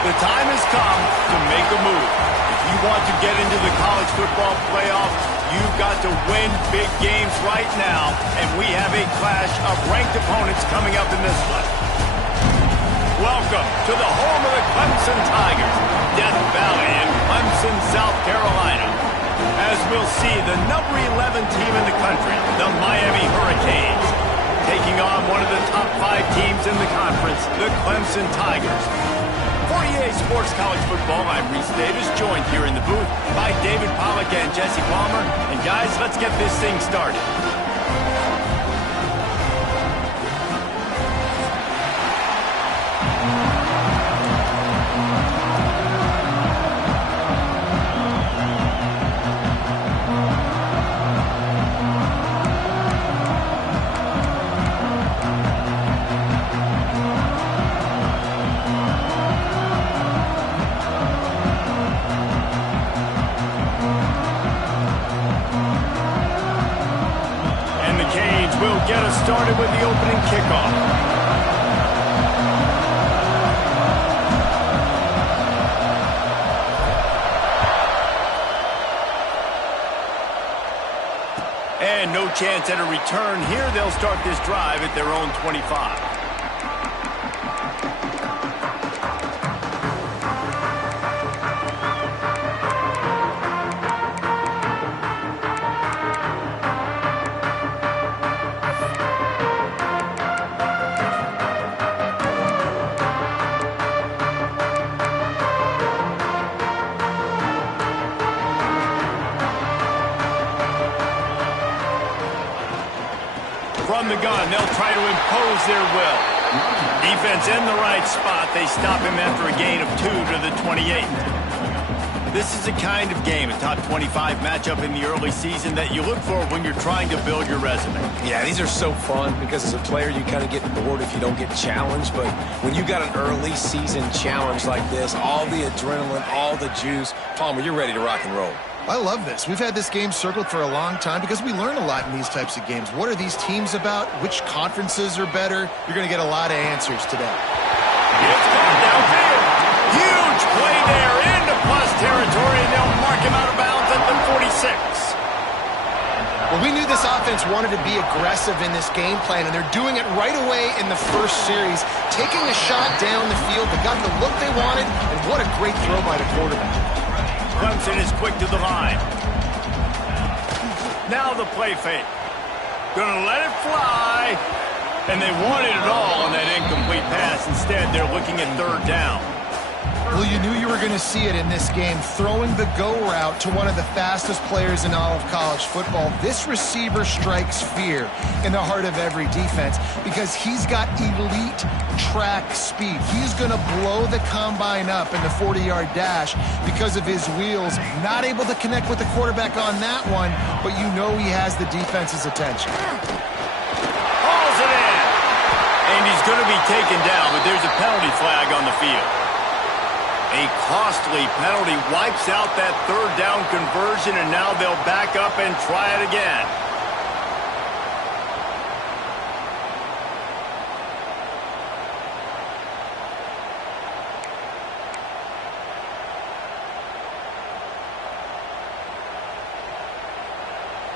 The time has come to make a move. If you want to get into the college football playoff, you've got to win big games right now, and we have a clash of ranked opponents coming up in this one. Welcome to the home of the Clemson Tigers, Death Valley in Clemson, South Carolina. As we'll see, the number 11 team in the country, the Miami Hurricanes, taking on one of the top 5 teams in the conference, the Clemson Tigers. For EA Sports College Football, I'm Reese Davis, joined here in the booth by David Pollack and Jesse Palmer. And guys, let's get this thing started. Will get us started with the opening kickoff. And no chance at a return here. They'll start this drive at their own 25. From the gun, they'll try to impose their will. Defense in the right spot. They stop him after a gain of 2 to the 28. This is the kind of game, a top 25 matchup in the early season, that you look for when you're trying to build your resume. Yeah, these are so fun because as a player, you kind of get bored if you don't get challenged. But when you got an early season challenge like this, all the adrenaline, all the juice, Palmer, you're ready to rock and roll. I love this. We've had this game circled for a long time because we learn a lot in these types of games. What are these teams about? Which conferences are better? You're going to get a lot of answers today. It's gone downfield. Huge play there into plus territory, and they'll mark him out of bounds at the 46. Well, we knew this offense wanted to be aggressive in this game plan, and they're doing it right away in the first series, taking a shot down the field. They got the look they wanted, and what a great throw by the quarterback. Clemson is quick to the line. Now the play fake. Gonna let it fly. And they wanted it all on that incomplete pass. Instead, they're looking at third down. Well, you knew you were going to see it in this game, throwing the go route to one of the fastest players in all of college football. This receiver strikes fear in the heart of every defense because he's got elite track speed. He's going to blow the combine up in the 40-yard dash because of his wheels. Not able to connect with the quarterback on that one, but you know he has the defense's attention. Hauls it in. And he's going to be taken down, but there's a penalty flag on the field. A costly penalty wipes out that third down conversion, and now they'll back up and try it again.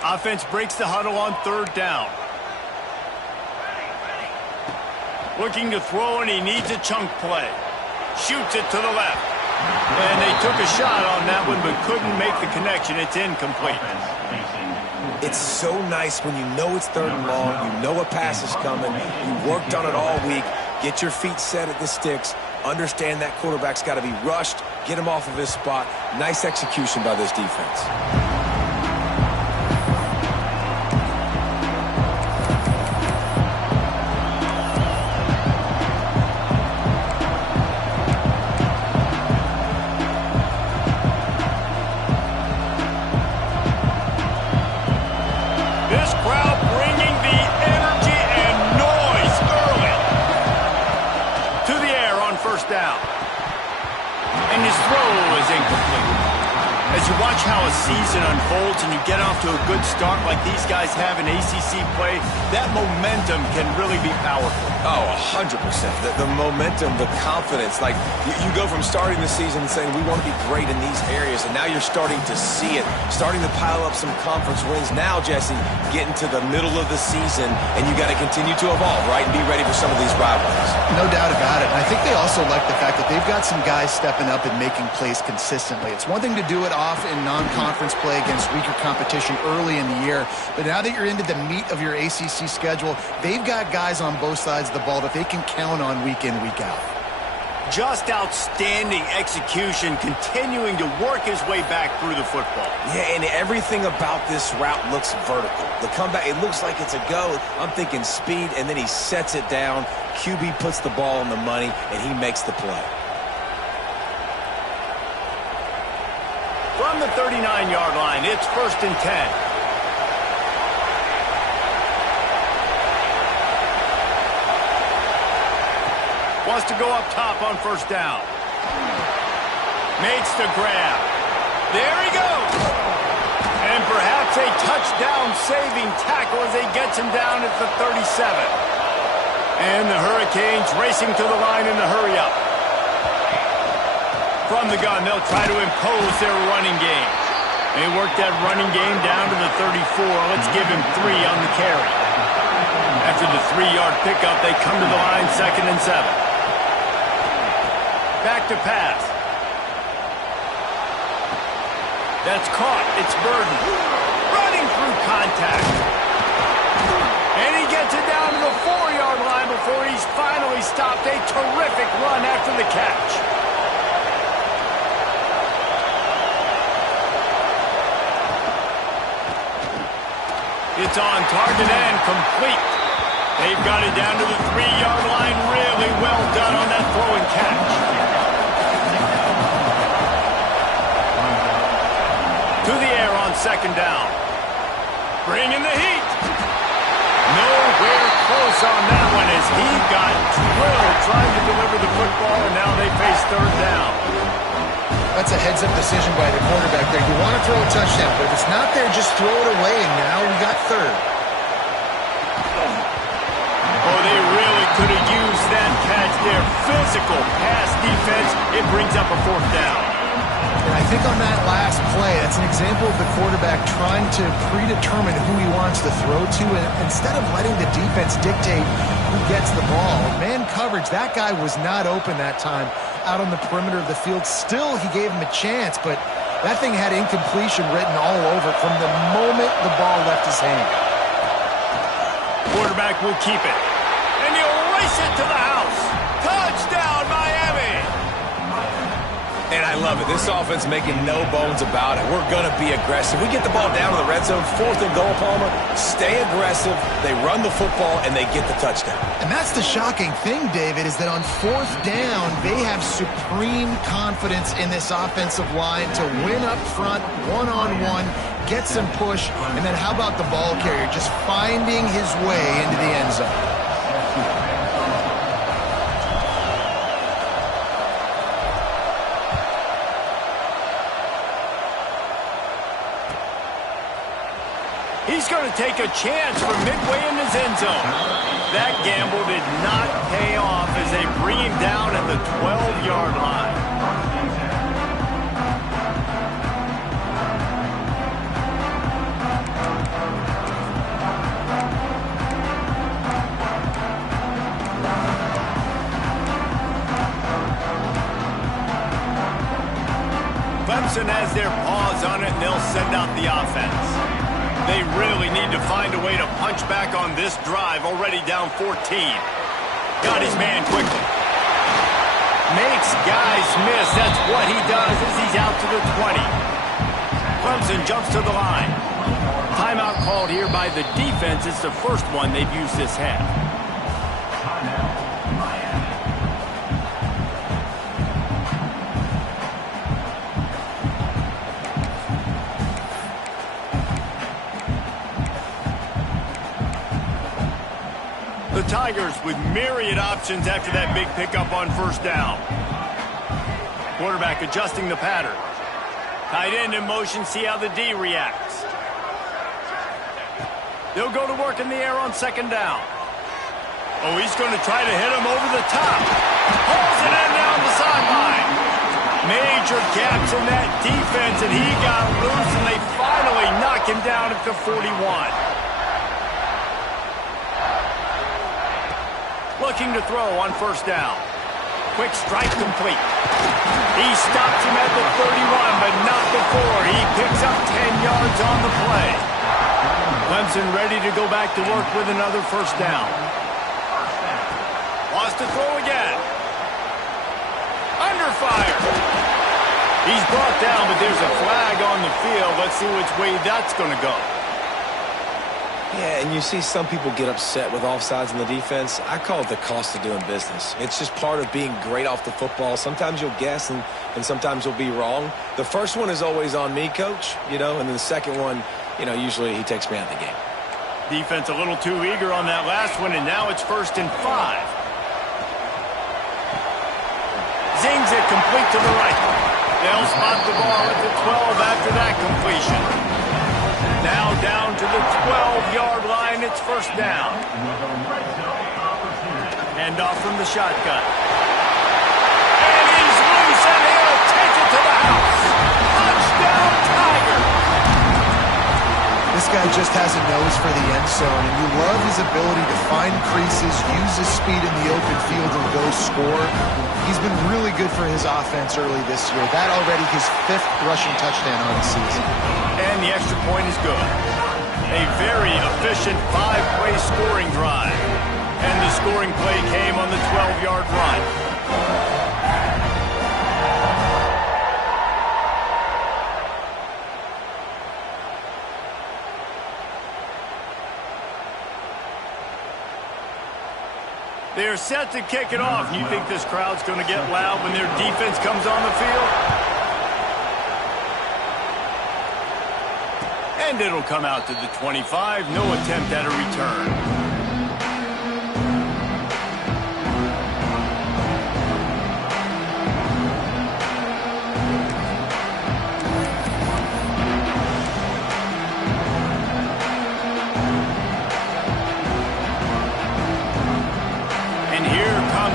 Offense breaks the huddle on third down. Looking to throw, and he needs a chunk play. Shoots it to the left. And they took a shot on that one, but couldn't make the connection. It's incomplete. It's so nice when you know it's third and long, you know a pass is coming, you worked on it all week, get your feet set at the sticks, understand that quarterback's got to be rushed, get him off of his spot. Nice execution by this defense. his throw is incomplete. As you watch how a season unfolds and you get off to a good start like these guys have in ACC play, that momentum can really be powerful. Oh, 100%. The momentum, the confidence. Like, you go from starting the season and saying, we want to be great in these areas, and now you're starting to see it, starting to pile up some conference wins. Now, Jesse, getting to the middle of the season, and you got to continue to evolve, right, and be ready for some of these rivalries. No doubt about it. And I think they also like the fact that they've got some guys stepping up and making plays consistently. It's one thing to do it off in non-conference play against weaker competition early in the year, but now that you're into the meat of your ACC schedule, they've got guys on both sides of the ball that they can count on week in, week out. Just outstanding execution, continuing to work his way back through the football. Yeah, and everything about this route looks vertical. The comeback, it looks like it's a go. I'm thinking speed, and then he sets it down. QB puts the ball on the money, and he makes the play. From the 39-yard line, it's 1st and 10. Wants to go up top on 1st down. Makes the grab. There he goes. And perhaps a touchdown-saving tackle as he gets him down at the 37. And the Hurricanes racing to the line in the hurry-up. From the gun, they'll try to impose their running game. They work that running game down to the 34. Let's give him 3 on the carry. After the 3-yard pickup, they come to the line 2nd and 7. Back to pass. That's caught. It's Burden. Running through contact. And he gets it down to the 4-yard line before he's finally stopped. A terrific run after the catch. It's on target and complete. They've got it down to the 3-yard line. Really well done on that throw and catch. To the air on 2nd down. Bringing the heat. Nowhere close on that one as he got drilled trying to deliver the football, and now they face 3rd down. That's a heads-up decision by the quarterback there. You want to throw a touchdown, but if it's not there, just throw it away, and now we got 3rd. Oh, they really could have used that catch there. Physical pass defense. It brings up a 4th down. And I think on that last play, that's an example of the quarterback trying to predetermine who he wants to throw to, and instead of letting the defense dictate who gets the ball. Man coverage, that guy was not open that time out on the perimeter of the field. Still, he gave him a chance, but that thing had incompletion written all over it from the moment the ball left his hand. Quarterback will keep it. And he'll race it to the house. Touchdown, Miami! And I love it. This offense making no bones about it. We're going to be aggressive. We get the ball down to the red zone, 4th and goal, Palmer. Stay aggressive. They run the football, and they get the touchdown. And that's the shocking thing, David, is that on 4th down, they have supreme confidence in this offensive line to win up front, one-on-one, get some push, and then how about the ball carrier just finding his way into the end zone? He's going to take a chance from midway in his end zone. That gamble did not pay off as they bring him down at the 12-yard line. Clemson has their paws on it, and they'll send out the offense. They really need to find a way to punch back on this drive, already down 14. Got his man quickly. Makes guys miss. That's what he does as he's out to the 20. Clemson jumps to the line. Timeout called here by the defense. It's the first one they've used this half. The Tigers with myriad options after that big pickup on 1st down. Quarterback adjusting the pattern. Tight end in motion, see how the D reacts. They'll go to work in the air on second down. Oh, he's going to try to hit him over the top. Hauls it in down the sideline. Major gaps in that defense, and he got loose, and they finally knock him down at the 41. Looking to throw on first down. Quick strike complete. He stops him at the 31, but not before. He picks up 10 yards on the play. Clemson ready to go back to work with another first down. Wants to throw again. Under fire. He's brought down, but there's a flag on the field. Let's see which way that's going to go. Yeah, and you see some people get upset with offsides in the defense. I call it the cost of doing business. It's just part of being great off the football. Sometimes you'll guess, and sometimes you'll be wrong. The first one is always on me, Coach, and then the second one, usually he takes me out of the game. Defense a little too eager on that last one, and now it's 1st and 5. Zings it complete to the right. They'll spot the ball at the 12 after that completion. Now down to the 12-yard line. It's first down. Hand off from the shotgun. And he's loose, and he'll take it to the house. Touchdown, Tiger. This guy just has a nose for the end zone, and you love his ability to find creases, use his speed in the open field, and go score. He's been really good for his offense early this year. That already his 5th rushing touchdown on the season. And the extra point is good. A very efficient 5-play scoring drive. And the scoring play came on the 12-yard run. They're set to kick it off. You think this crowd's going to get loud when their defense comes on the field? And it'll come out to the 25. No attempt at a return.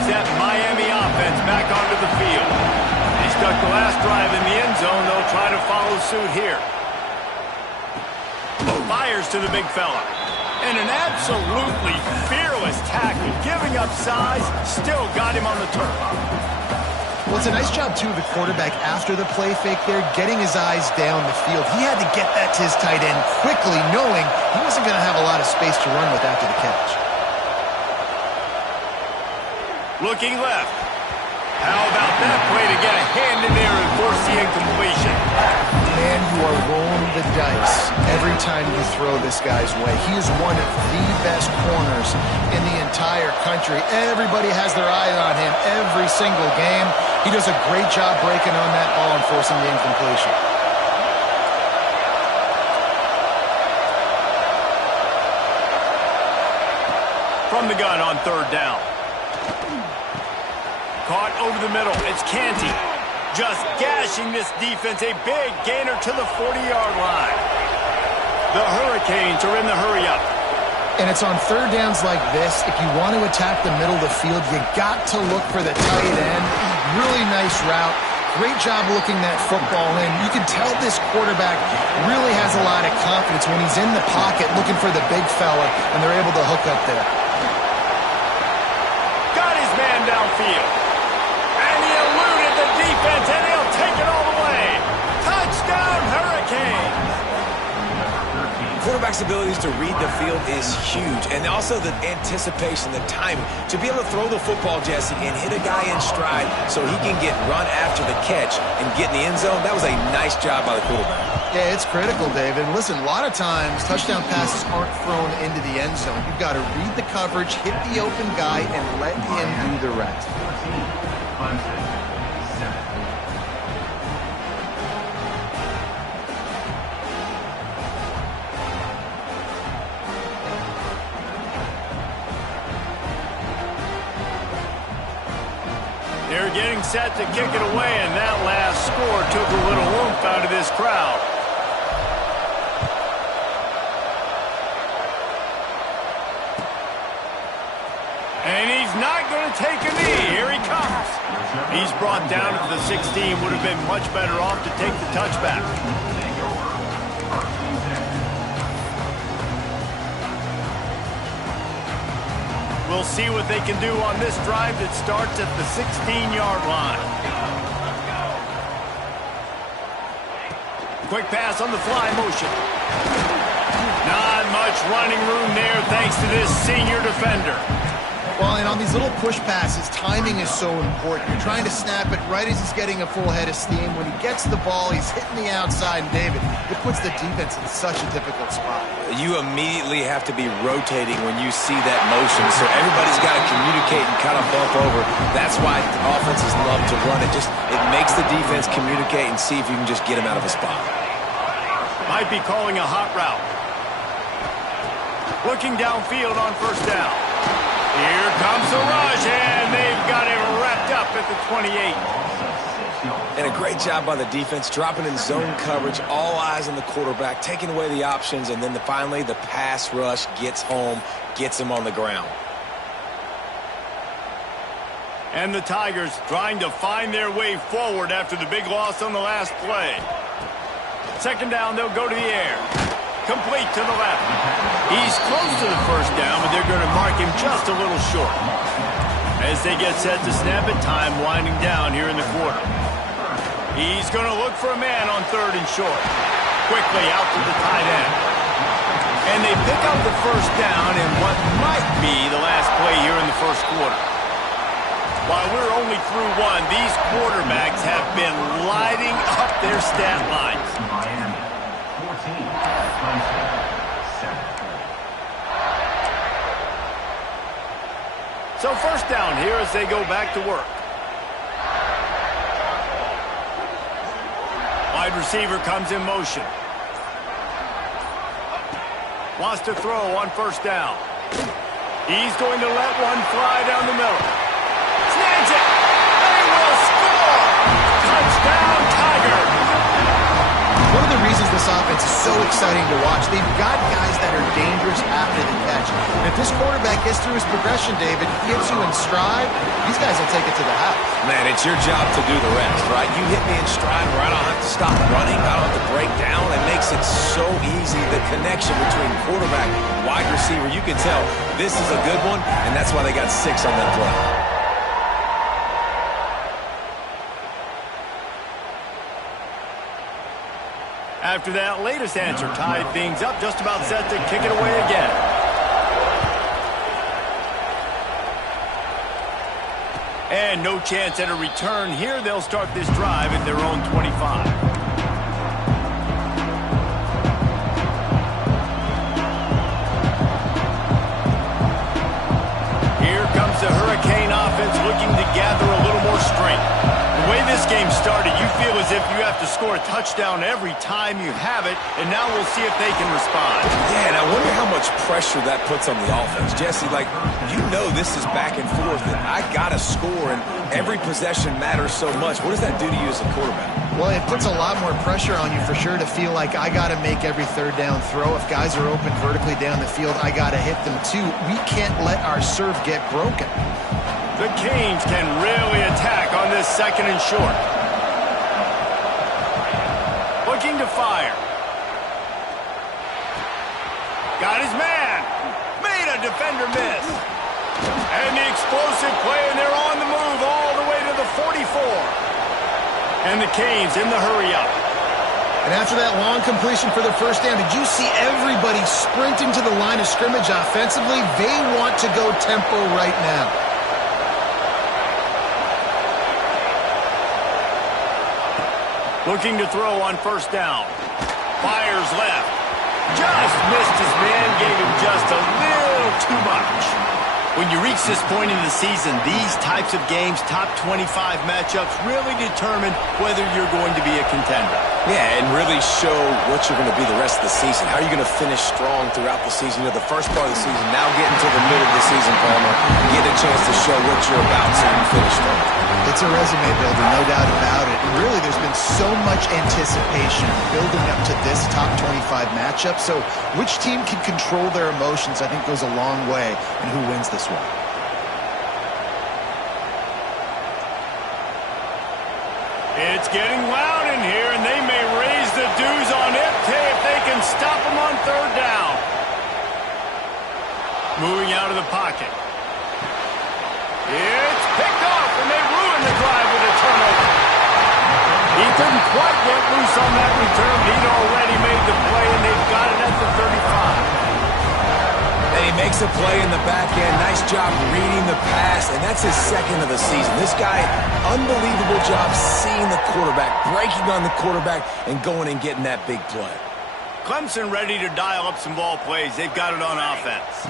That Miami offense back onto the field. They stuck the last drive in the end zone. They'll try to follow suit here. Fires to the big fella. And an absolutely fearless tackle. Giving up size, still got him on the turf. Well, it's a nice job, too, of the quarterback after the play fake there, getting his eyes down the field. He had to get that to his tight end quickly, knowing he wasn't going to have a lot of space to run with after the catch. Looking left. How about that play to get a hand in there and force the incompletion? Man, you are rolling the dice every time you throw this guy's way. He is one of the best corners in the entire country. Everybody has their eye on him every single game. He does a great job breaking on that ball and forcing the incompletion. From the gun on third down. Caught over the middle. It's Canty. Just gashing this defense. A big gainer to the 40-yard line. The Hurricanes are in the hurry-up. And it's on third downs like this. If you want to attack the middle of the field, you got to look for the tight end. Really nice route. Great job looking that football in. You can tell this quarterback really has a lot of confidence when he's in the pocket looking for the big fella, and they're able to hook up there. Got his man downfield. Defense, and he'll take it all the way. Touchdown, Hurricanes. Quarterback's abilities to read the field is huge, and also the anticipation, the timing. To be able to throw the football, Jesse, and hit a guy in stride so he can get run after the catch and get in the end zone, that was a nice job by the quarterback. Yeah, it's critical, David. Listen, a lot of times touchdown passes aren't thrown into the end zone. You've got to read the coverage, hit the open guy, and let him do the rest. They're getting getting set to kick it away, and that last score took a little oomph out of this crowd. And he's not going to take a knee. Here he comes. He's brought down to the 16. Would have been much better off to take the touchback. We'll see what they can do on this drive that starts at the 16-yard line. Quick pass on the fly motion. Not much running room there thanks to this senior defender. Well, and on these little push passes, timing is so important. You're trying to snap it right as he's getting a full head of steam. When he gets the ball, he's hitting the outside. And David, it puts the defense in such a difficult spot. You immediately have to be rotating when you see that motion, so everybody's got to communicate and kind of bump over. That's why offenses love to run it. It makes the defense communicate and see if you can just get him out of a spot. Might be calling a hot route. Looking downfield on first down. Here comes the rush, and they've got him wrapped up at the 28. And a great job by the defense, dropping in zone coverage, all eyes on the quarterback, taking away the options, and then finally the pass rush gets home, gets him on the ground. And the Tigers trying to find their way forward after the big loss on the last play. Second down, they'll go to the air. Complete to the left. He's close to the first down, but they're going to mark him just a little short. As they get set to snap it, time winding down here in the quarter. He's going to look for a man on third and short. Quickly out to the tight end. And they pick up the first down in what might be the last play here in the first quarter. While we're only through one, these quarterbacks have been lighting up their stat lines. So first down here as they go back to work. Wide receiver comes in motion. Wants to throw on first down. He's going to let one fly down the middle. Snags it. They will score. Touchdown, Tigers. One of the reasons this offense is so exciting to watch, they've got guys that are dangerous after the catch. And if this quarterback gets through his progression, David, gets you in stride, these guys will take it to the house. Man, it's your job to do the rest, right? You hit me in stride where I don't have to stop running, I don't have to break down. It makes it so easy, the connection between quarterback and wide receiver. You can tell this is a good one, and that's why they got 6 on that play. After that latest answer tied things up, just about set to kick it away again. And no chance at a return here. They'll start this drive at their own 25. Here comes the Hurricane offense looking to gather a little more strength. The way this game started, you feel as if you have to score a touchdown every time you have it, and now we'll see if they can respond. Yeah, and I wonder how much pressure that puts on the offense. Jesse, you know this is back and forth, and I got to score, and every possession matters so much. What does that do to you as a quarterback? Well, it puts a lot more pressure on you for sure to feel like I got to make every third down throw. If guys are open vertically down the field, I got to hit them too. We can't let our serve get broken. The Canes can really attack on this second and short. Looking to fire. Got his man. Made a defender miss. And the explosive play, and they're on the move all the way to the 44. And the Canes in the hurry-up. And after that long completion for the first down, did you see everybody sprinting to the line of scrimmage offensively? They want to go tempo right now. Looking to throw on first down. Fires left. Just missed his man, gave him just a little too much. When you reach this point in the season, these types of games, top 25 matchups, really determine whether you're going to be a contender. Yeah, and really show what you're going to be the rest of the season. How are you going to finish strong throughout the season? You know, the first part of the season, now getting to the middle of the season, Palmer, you get a chance to show what you're about so you finish strong. It's a resume builder, no doubt about it. And really, there's been so much anticipation building up to this top 25 matchup. So which team can control their emotions, I think, goes a long way in who wins this one. It's getting loud in here, and they may raise the dues on it if they can stop them on third down. Moving out of the pocket. It's picked off, and they ruin the drive with a turnover. He couldn't quite get loose on that return. He'd already made the play, and they've got it at the 35. And he makes a play in the back end. Nice job reading the pass, and that's his second of the season. This guy, unbelievable job seeing the quarterback, breaking on the quarterback, and going and getting that big play. Clemson ready to dial up some ball plays. They've got it on offense.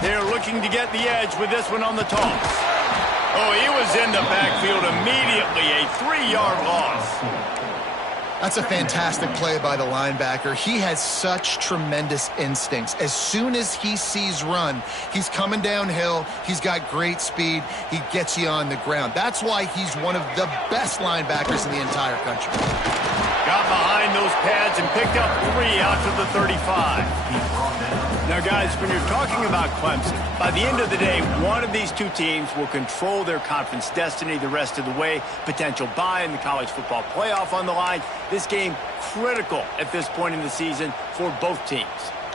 They're looking to get the edge with this one on the toss. Oh, he was in the backfield immediately. A 3-yard loss. That's a fantastic play by the linebacker. He has such tremendous instincts. As soon as he sees run, he's coming downhill. He's got great speed. He gets you on the ground. That's why he's one of the best linebackers in the entire country. Got behind those pads and picked up 3 out to the 35. Now, guys, when you're talking about Clemson, by the end of the day, one of these two teams will control their conference destiny the rest of the way. Potential bye in the college football playoff on the line. This game critical at this point in the season for both teams.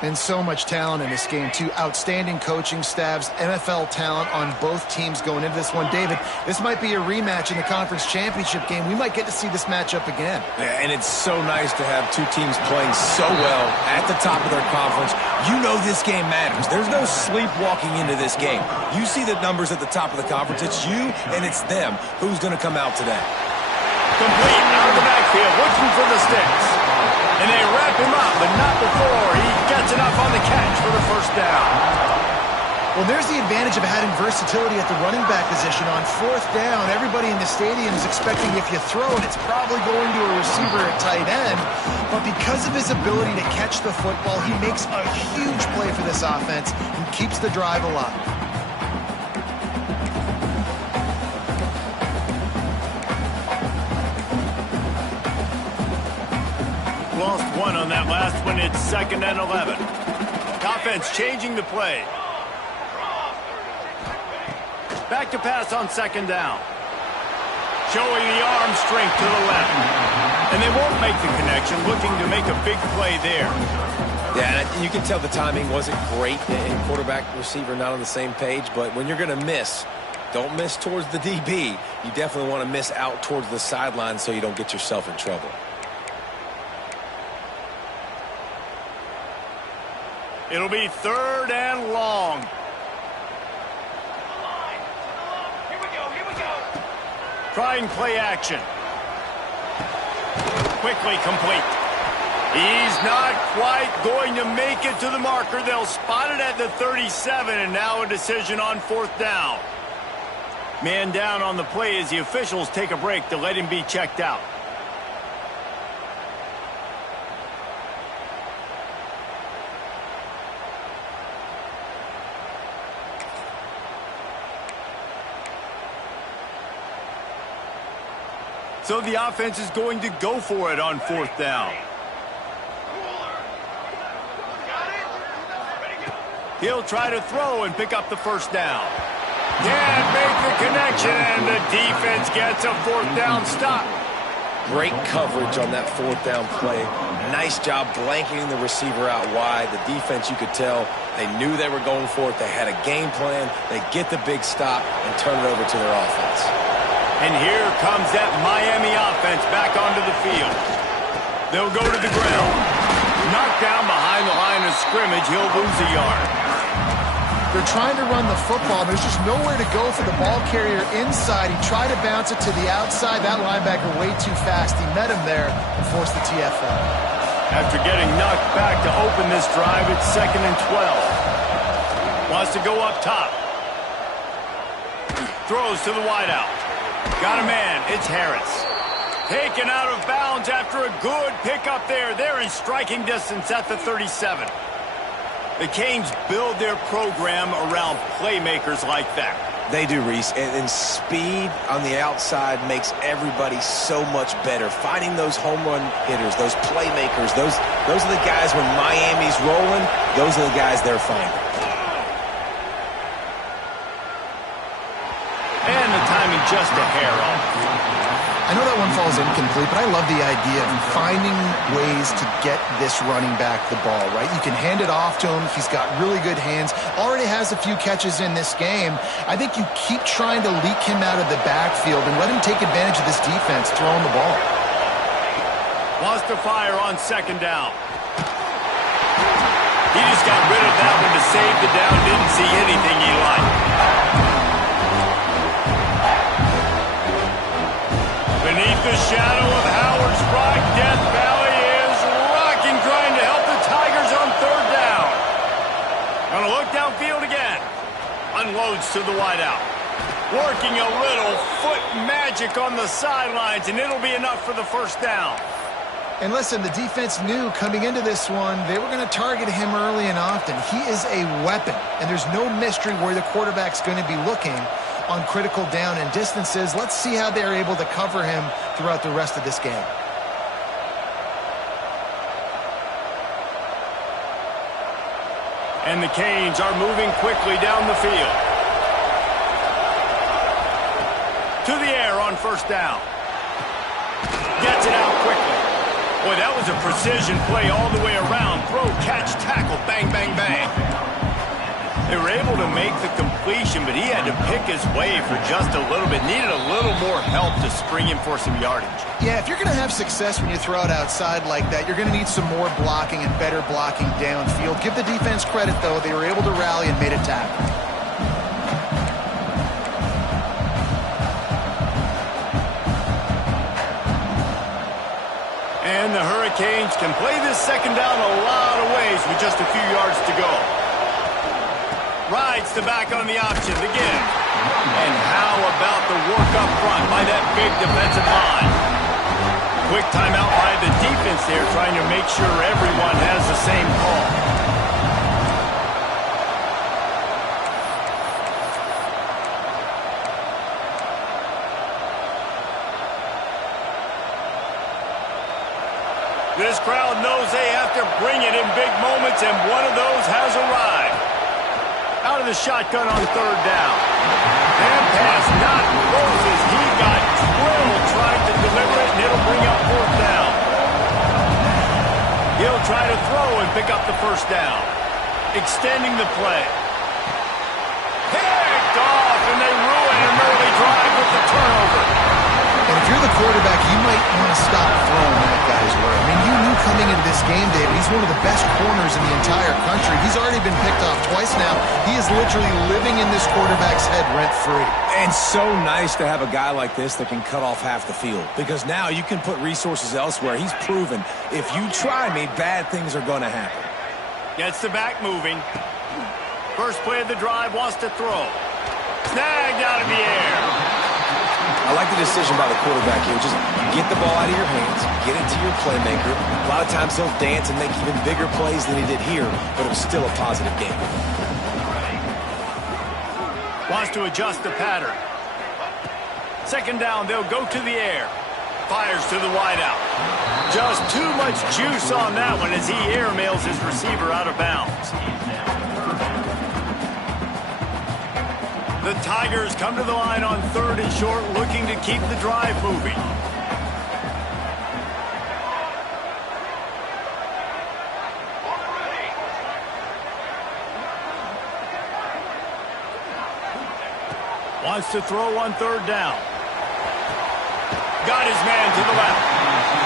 And so much talent in this game, too. Outstanding coaching staffs, NFL talent on both teams going into this one. David, this might be a rematch in the conference championship game. We might get to see this matchup again. Yeah, and it's so nice to have two teams playing so well at the top of their conference. You know this game matters. There's no sleepwalking into this game. You see the numbers at the top of the conference. It's you and it's them. Who's going to come out today? Complete out of the backfield, looking for the sticks. And they wrap him up, but not before he gets enough on the catch for the first down. Well, there's the advantage of having versatility at the running back position. On fourth down, everybody in the stadium is expecting if you throw it, it's probably going to a receiver at tight end. But because of his ability to catch the football, he makes a huge play for this offense and keeps the drive alive. Lost one on that last one. It's 2nd and 11. Offense changing the play. Back to pass on 2nd down. Showing the arm strength to the left. And they won't make the connection, looking to make a big play there. Yeah, and you can tell the timing wasn't great, and quarterback and receiver not on the same page, but when you're going to miss, don't miss towards the DB. You definitely want to miss out towards the sideline so you don't get yourself in trouble. It'll be 3rd and long. Here we go. Trying play action. Quickly complete. He's not quite going to make it to the marker. They'll spot it at the 37, and now a decision on 4th down. Man down on the play as the officials take a break to let him be checked out. So the offense is going to go for it on 4th down. He'll try to throw and pick up the 1st down. Can't make the connection, and the defense gets a 4th down stop. Great coverage on that 4th down play. Nice job blanketing the receiver out wide. The defense, you could tell, they knew they were going for it. They had a game plan. They get the big stop and turn it over to their offense. And here comes that Miami offense back onto the field. They'll go to the ground. Knocked down behind the line of scrimmage. He'll lose a yard. They're trying to run the football. There's just nowhere to go for the ball carrier inside. He tried to bounce it to the outside. That linebacker way too fast. He met him there and forced the TFL. After getting knocked back to open this drive, it's 2nd and 12. Wants to go up top. Throws to the wideout. Got a man. It's Harris. Taken out of bounds after a good pickup there. They're in striking distance at the 37. The Canes build their program around playmakers like that. They do, Reese, and speed on the outside makes everybody so much better. Finding those home run hitters, those playmakers, those are the guys when Miami's rolling, those are the guys they're finding. And the timing just a hair off. I know that one falls incomplete, but I love the idea of finding ways to get this running back the ball, right? You can hand it off to him. He's got really good hands. Already has a few catches in this game. I think you keep trying to leak him out of the backfield and let him take advantage of this defense throwing the ball. Wants to fire on second down. He just got rid of that one to save the down. Didn't see anything he liked. Beneath the shadow of Howard's Rock, Death Valley is rocking, trying to help the Tigers on third down. Gonna look downfield again. Unloads to the wideout. Working a little foot magic on the sidelines, and it'll be enough for the first down. And listen, the defense knew coming into this one, they were going to target him early and often. He is a weapon, and there's no mystery where the quarterback's going to be looking on critical down and distances. Let's see how they're able to cover him throughout the rest of this game. And the Canes are moving quickly down the field. To the air on first down. Gets it out quickly. Boy, that was a precision play all the way around. Throw, catch, tackle, bang, bang, bang. They were able to make the completion, but he had to pick his way for just a little bit. Needed a little more help to spring him for some yardage. Yeah, if you're going to have success when you throw it outside like that, you're going to need some more blocking and better blocking downfield. Give the defense credit, though. They were able to rally and made a tackle. And the Hurricanes can play this second down a lot of ways with just a few yards to go. Rides the back on the option, the give. And how about the work up front by that big defensive line? Quick timeout by the defense there, trying to make sure everyone has the same call. This crowd knows they have to bring it in big moments, and one of those has arrived. Out of the shotgun on third down. And pass not Moses. He got drilled trying to deliver it, and it'll bring up fourth down. He'll try to throw and pick up the first down. Extending the play. Picked off, and they ruin an early drive with the turnover. And if you're the quarterback, you might want to stop throwing that guy's way. I mean, you knew coming into this game, David, he's one of the best corners in the entire country. He's already been picked off twice now. He is literally living in this quarterback's head rent-free. And so nice to have a guy like this that can cut off half the field, because now you can put resources elsewhere. He's proven if you try me, bad things are going to happen. Gets the back moving. First play of the drive, wants to throw. Snagged out of the air. I like the decision by the quarterback here. Just get the ball out of your hands, get it to your playmaker. A lot of times he'll dance and make even bigger plays than he did here, but it was still a positive game. Wants to adjust the pattern. Second down, they'll go to the air. Fires to the wideout. Just too much juice on that one as he airmails his receiver out of bounds. The Tigers come to the line on third and short, looking to keep the drive moving. Wants to throw on third down. Got his man to the left.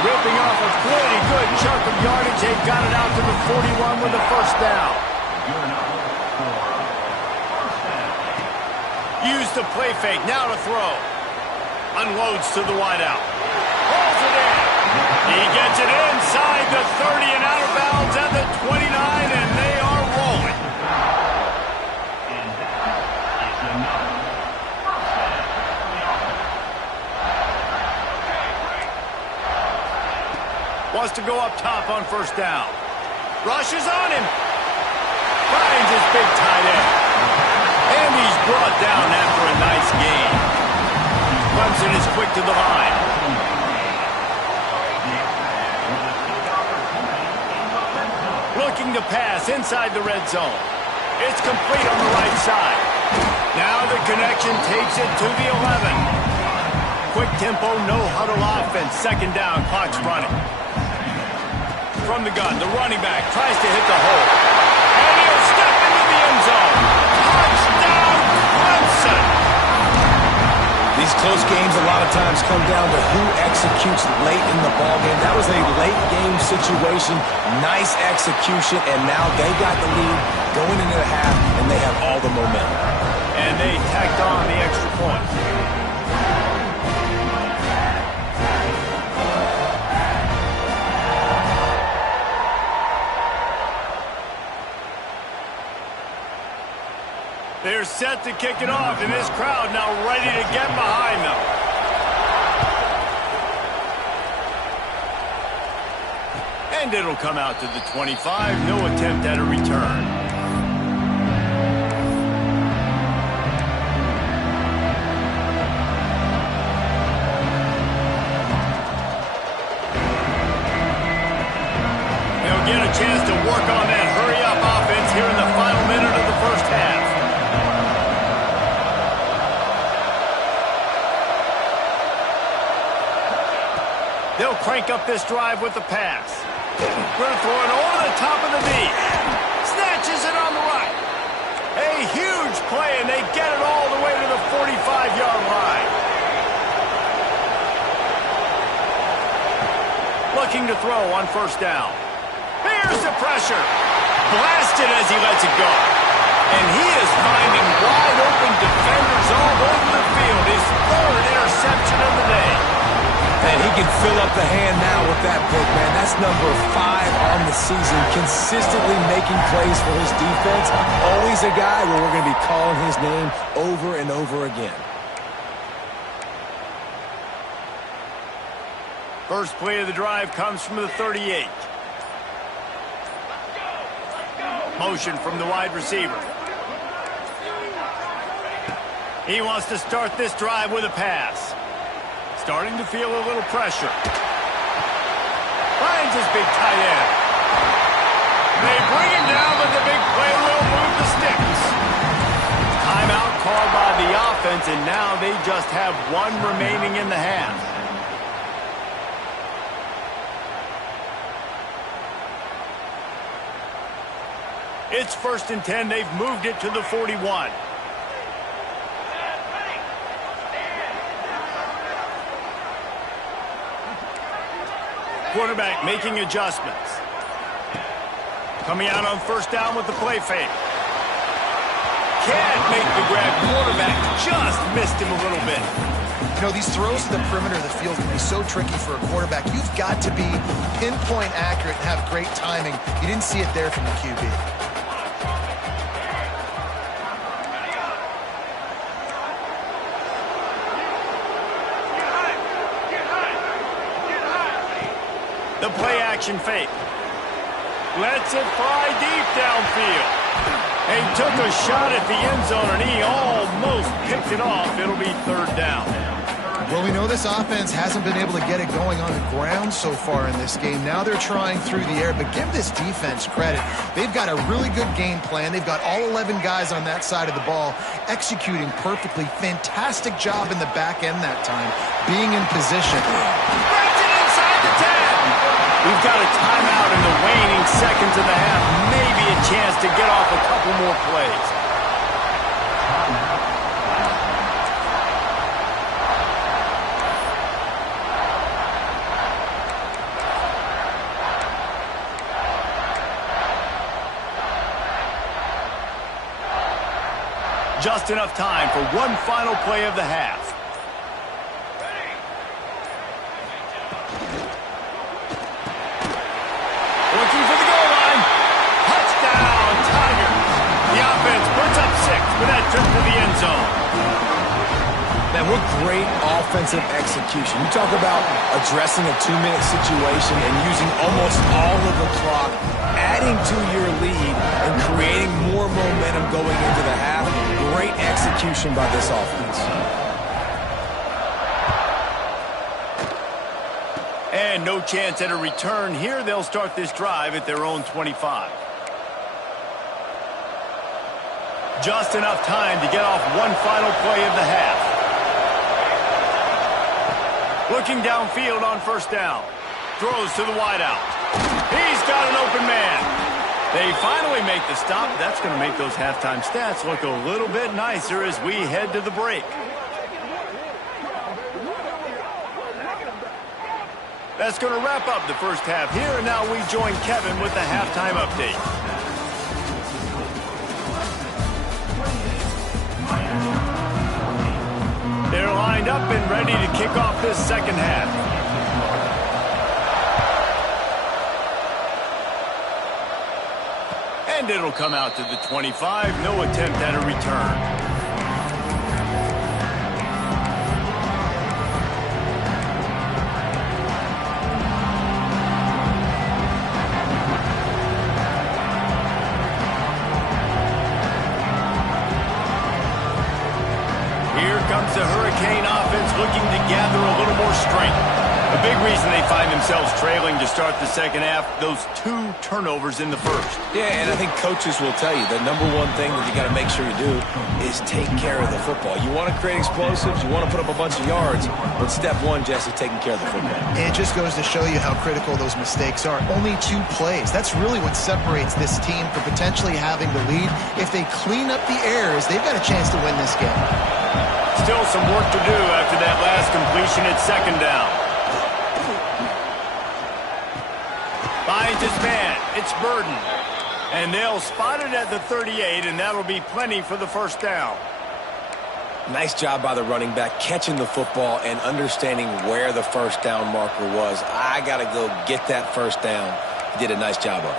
Ripping off a pretty good chunk of yardage. They've got it out to the 41 with the first down. Used the play fake, now to throw. Unloads to the wideout. Pulls it in. He gets it inside the 30 and out of bounds at the 29, and they are rolling. Wants to go up top on first down. Rushes on him. Finds his big tight end. And he's brought down after a nice gain. Clemson is quick to the line. Looking to pass inside the red zone. It's complete on the right side. Now the connection takes it to the 11. Quick tempo, no huddle offense. Second down, clock's running. From the gun, the running back tries to hit the hole. And he'll step into the end zone. Touchdown, Clemson! These close games a lot of times come down to who executes late in the ballgame. That was a late game situation. Nice execution, and now they got the lead going into the half, and they have all the momentum. And they tacked on the extra point. They're set to kick it off, and this crowd now ready to get behind them. And it'll come out to the 25. No attempt at a return. They'll get a chance to work on that hurry-up offense here in the final minute of the first half. They'll crank up this drive with the pass. Going to throw it over the top of the knee. Snatches it on the right. A huge play, and they get it all the way to the 45-yard line. Looking to throw on first down. Here's the pressure. Blasted as he lets it go. And he is finding wide-open defenders all over the field. His third interception of the day. And he can fill up the hand now with that pick, man. That's number 5 on the season, consistently making plays for his defense. Always a guy where we're going to be calling his name over and over again. First play of the drive comes from the 38. Motion from the wide receiver. He wants to start this drive with a pass. Starting to feel a little pressure. Finds his big tight end. They bring him down, but the big play will move the sticks. Timeout called by the offense, and now they just have one remaining in the half. It's 1st and 10. They've moved it to the 41. Quarterback making adjustments. Coming out on first down with the play fake. Can't make the grab. Quarterback just missed him a little bit. You know, these throws to the perimeter of the field can be so tricky for a quarterback. You've got to be pinpoint accurate and have great timing. You didn't see it there from the QB. The play-action fake. Lets it fly deep downfield. And he took a shot at the end zone, and he almost picked it off. It'll be 3rd down. Well, we know this offense hasn't been able to get it going on the ground so far in this game. Now they're trying through the air, but give this defense credit. They've got a really good game plan. They've got all 11 guys on that side of the ball executing perfectly. Fantastic job in the back end that time, being in position. We've got a timeout in the waning seconds of the half. Maybe a chance to get off a couple more plays. Just enough time for one final play of the half. Looking for the goal line. Touchdown, Tigers. The offense puts up 6 with that trip to the end zone. Man, What great offensive execution. You talk about addressing a 2-minute situation and using almost all of the clock, adding to your lead and creating more momentum going into the half. Great execution by this offense. And no chance at a return here. They'll start this drive at their own 25. Just enough time to get off one final play of the half. Looking downfield on first down. Throws to the wideout. He's got an open man. They finally make the stop. That's going to make those halftime stats look a little bit nicer as we head to the break. That's going to wrap up the first half here, and now we join Kevin with the halftime update. They're lined up and ready to kick off this second half. And it'll come out to the 25. No attempt at a return. Comes the Hurricane offense looking to gather a little more strength. A big reason they find themselves trailing to start the second half, those 2 turnovers in the first. Yeah, and I think coaches will tell you the number one thing that you got to make sure you do is take care of the football. You want to create explosives, you want to put up a bunch of yards, but step one, Jesse, taking care of the football. It just goes to show you how critical those mistakes are. Only 2 plays. That's really what separates this team from potentially having the lead. If they clean up the errors, they've got a chance to win this game. Still some work to do after that last completion at second down. Finds his man. It's Burden. And they'll spot it at the 38, and that'll be plenty for the first down. Nice job by the running back, catching the football and understanding where the first down marker was. I got to go get that first down. He did a nice job of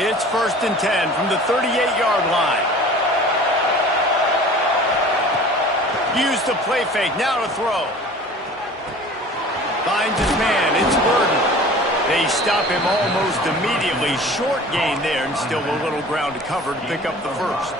it. It's 1st and 10 from the 38-yard line. Use the play fake, now to throw. Finds his man, it's Burden. They stop him almost immediately. Short gain there, and still a little ground to cover to pick up the first.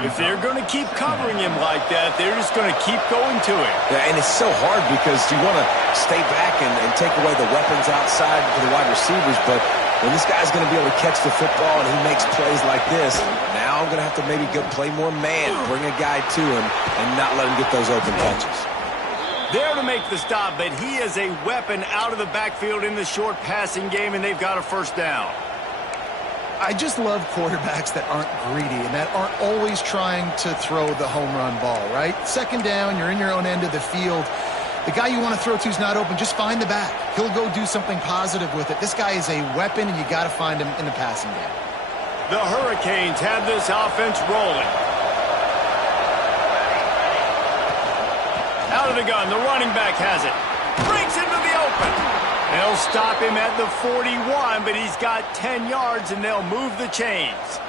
If they're going to keep covering him like that, they're just going to keep going to him. Yeah, and it's so hard because you want to stay back and take away the weapons outside for the wide receivers, but when this guy's going to be able to catch the football and he makes plays like this, now I'm going to have to maybe go play more man, bring a guy to him, and not let him get those open touches. There to make the stop, but he is a weapon out of the backfield in the short passing game, and they've got a first down. I just love quarterbacks that aren't greedy and that aren't always trying to throw the home run ball, right? Second down, you're in your own end of the field. The guy you want to throw to is not open. Just find the back. He'll go do something positive with it. This guy is a weapon, and you got to find him in the passing game. The Hurricanes have this offense rolling. Out of the gun, the running back has it. Breaks into the open. They'll stop him at the 41, but he's got 10 yards, and they'll move the chains.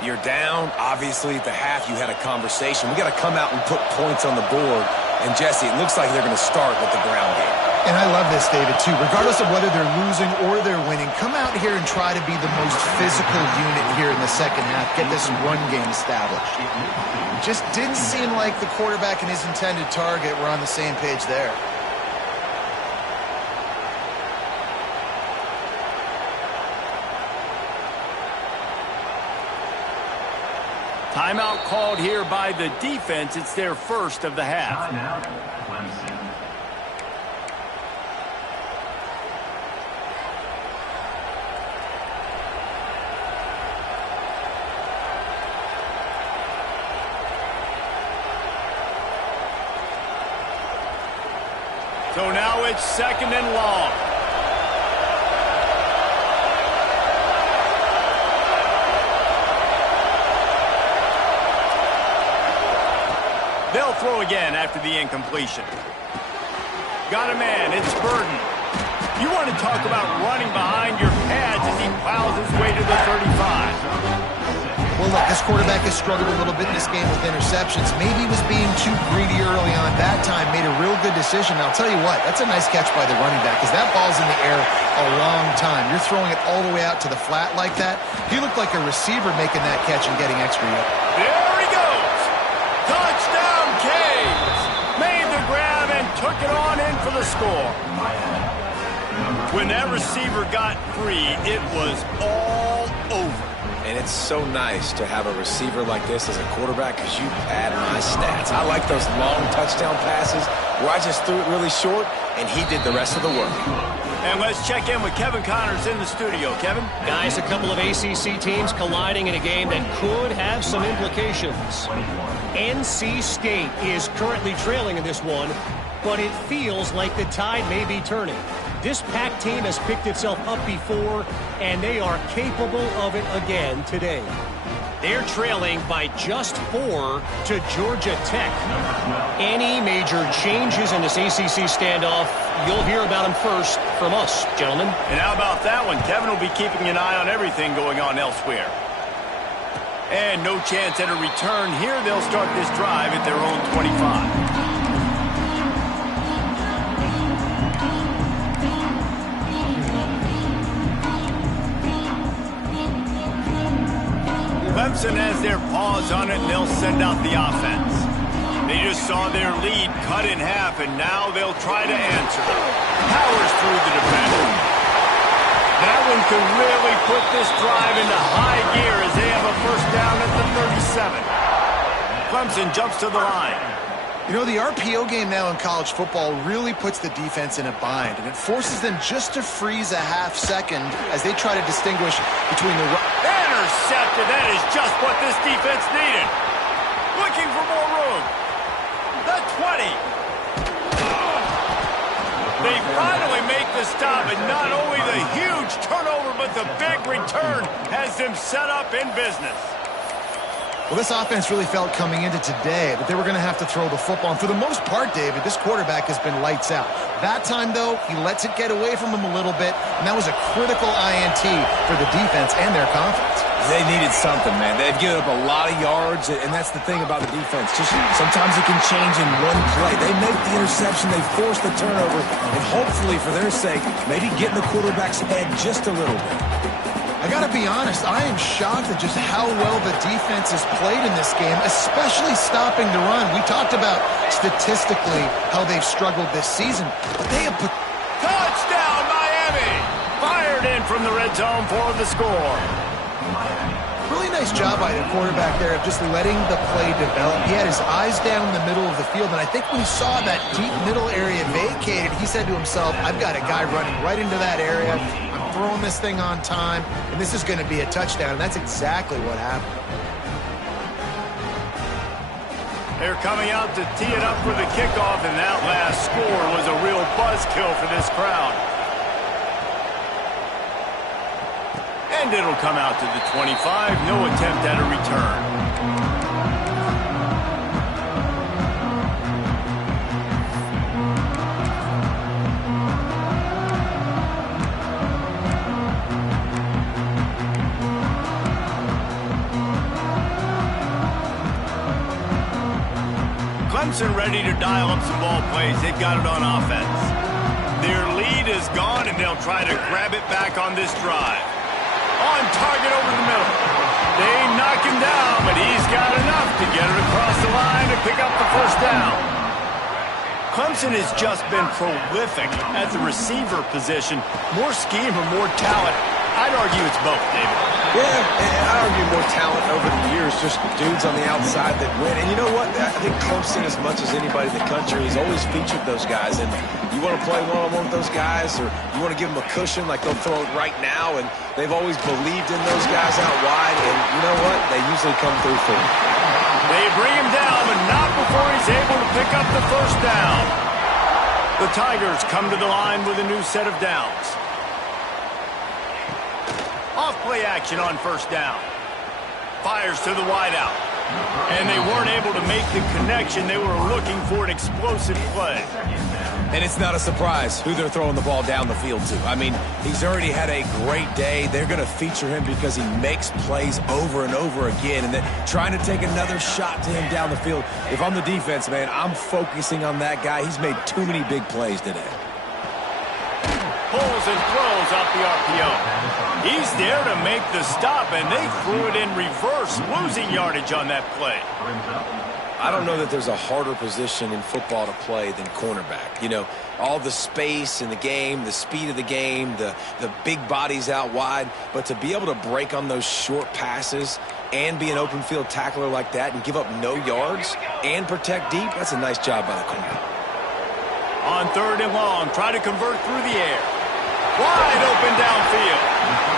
You're down. Obviously, at the half, you had a conversation. We got to come out and put points on the board. And, Jesse, it looks like they're going to start with the ground game. And I love this, David, too. Regardless of whether they're losing or they're winning, come out here and try to be the most physical unit here in the second half. Get this run game established. It just didn't seem like the quarterback and his intended target were on the same page there. Timeout called here by the defense. It's their first of the half. So now it's second and long. They'll throw again after the incompletion. Got a man, it's Burden. You want to talk about running behind your pads as he plows his way to the 35. Well, look, this quarterback has struggled a little bit in this game with interceptions. Maybe he was being too greedy early on. That time made a real good decision. Now, I'll tell you what, that's a nice catch by the running back because that ball's in the air a long time. You're throwing it all the way out to the flat like that. He looked like a receiver making that catch and getting extra yards. There he goes. Touchdown, Canes. Made the grab and took it on in for the score. When that receiver got free, it was all over. And it's so nice to have a receiver like this as a quarterback because you pad my stats. I like those long touchdown passes where I just threw it really short and he did the rest of the work. And let's check in with Kevin Connors in the studio. Kevin? Guys, a couple of ACC teams colliding in a game that could have some implications. NC State is currently trailing in this one, but it feels like the tide may be turning. This Pac team has picked itself up before, and they are capable of it again today. They're trailing by just 4 to Georgia Tech. Any major changes in this ACC standoff, you'll hear about them first from us, gentlemen. And how about that one? Kevin will be keeping an eye on everything going on elsewhere. And no chance at a return here. They'll start this drive at their own 25. Clemson has their paws on it, and they'll send out the offense. They just saw their lead cut in half, and now they'll try to answer. Powers through the defender. That one could really put this drive into high gear as they have a first down at the 37. Clemson jumps to the line. You know, the RPO game now in college football really puts the defense in a bind, and it forces them just to freeze a half second as they try to distinguish between the... Intercepted. That is just what this defense needed. Looking for more room. The 20. They finally make the stop, and not only the huge turnover, but the big return has them set up in business. Well, this offense really felt coming into today that they were going to have to throw the football. And for the most part, David, this quarterback has been lights out. That time, though, he lets it get away from him a little bit, and that was a critical INT for the defense and their confidence. They needed something, man. They've given up a lot of yards, and that's the thing about the defense. Just sometimes it can change in one play. They make the interception, they force the turnover, and hopefully, for their sake, maybe get in the quarterback's head just a little bit. I got to be honest, I am shocked at just how well the defense has played in this game, especially stopping the run. We talked about statistically how they've struggled this season, but they have put... Touchdown, Miami! Fired in from the red zone for the score. Really nice job by the quarterback there of just letting the play develop. He had his eyes down in the middle of the field, and I think when he saw that deep middle area vacated, he said to himself, I've got a guy running right into that area. I'm throwing this thing on time, and this is going to be a touchdown, and that's exactly what happened. They're coming out to tee it up for the kickoff, and that last score was a real buzzkill for this crowd. And it'll come out to the 25. No attempt at a return. Clemson ready to dial up some ball plays. They've got it on offense. Their lead is gone, and they'll try to grab it back on this drive. On target over the middle. They knock him down, but he's got enough to get it across the line to pick up the first down. Clemson has just been prolific at the receiver position. More scheme or more talent? I'd argue it's both, David. Yeah, I argue more talent over the years, just dudes on the outside that win. And you know what? I think Clemson, as much as anybody in the country, has always featured those guys. And you want to play one-on-one with those guys, or you want to give them a cushion like they'll throw it right now, and they've always believed in those guys out wide. And you know what? They usually come through for him. They bring him down, but not before he's able to pick up the first down. The Tigers come to the line with a new set of downs. Off-play action on first down. Fires to the wideout. And they weren't able to make the connection. They were looking for an explosive play. And it's not a surprise who they're throwing the ball down the field to. I mean, he's already had a great day. They're going to feature him because he makes plays over and over again. And then trying to take another shot to him down the field. If I'm the defense, man, I'm focusing on that guy. He's made too many big plays today. Pulls and throws off the RPO. He's there to make the stop, and they threw it in reverse, losing yardage on that play. I don't know that there's a harder position in football to play than cornerback. You know, all the space in the game, the speed of the game, the big bodies out wide. But to be able to break on those short passes and be an open field tackler like that and give up no yards and protect deep, that's a nice job by the corner. On 3rd and long, try to convert through the air. Wide open downfield.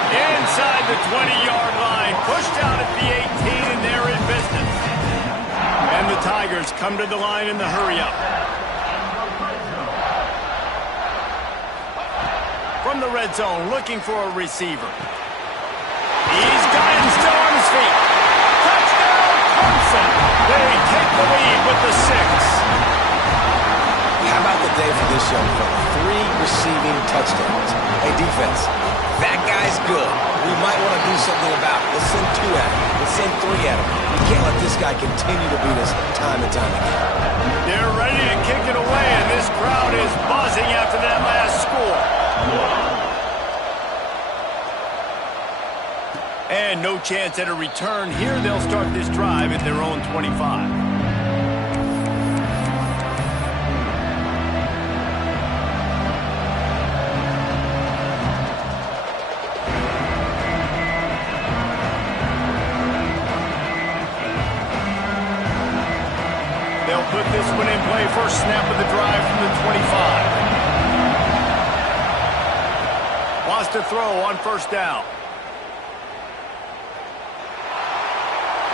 Inside the 20-yard line. Pushed out at the 18, and they're in business. And the Tigers come to the line in the hurry-up. From the red zone, looking for a receiver. He's got him still on his feet. Touchdown, Clemson. They take the lead with the 6. How about the day for this young fella? 3 receiving touchdowns. Hey, defense, that guy's good. We might want to do something about it. Let's send 2 at him. Let's send 3 at him. We can't let this guy continue to beat us time and time again. They're ready to kick it away, and this crowd is buzzing after that last score. And no chance at a return here. They'll start this drive at their own 25. Put this one in play. First snap of the drive from the 25. Wants to throw on 1st down.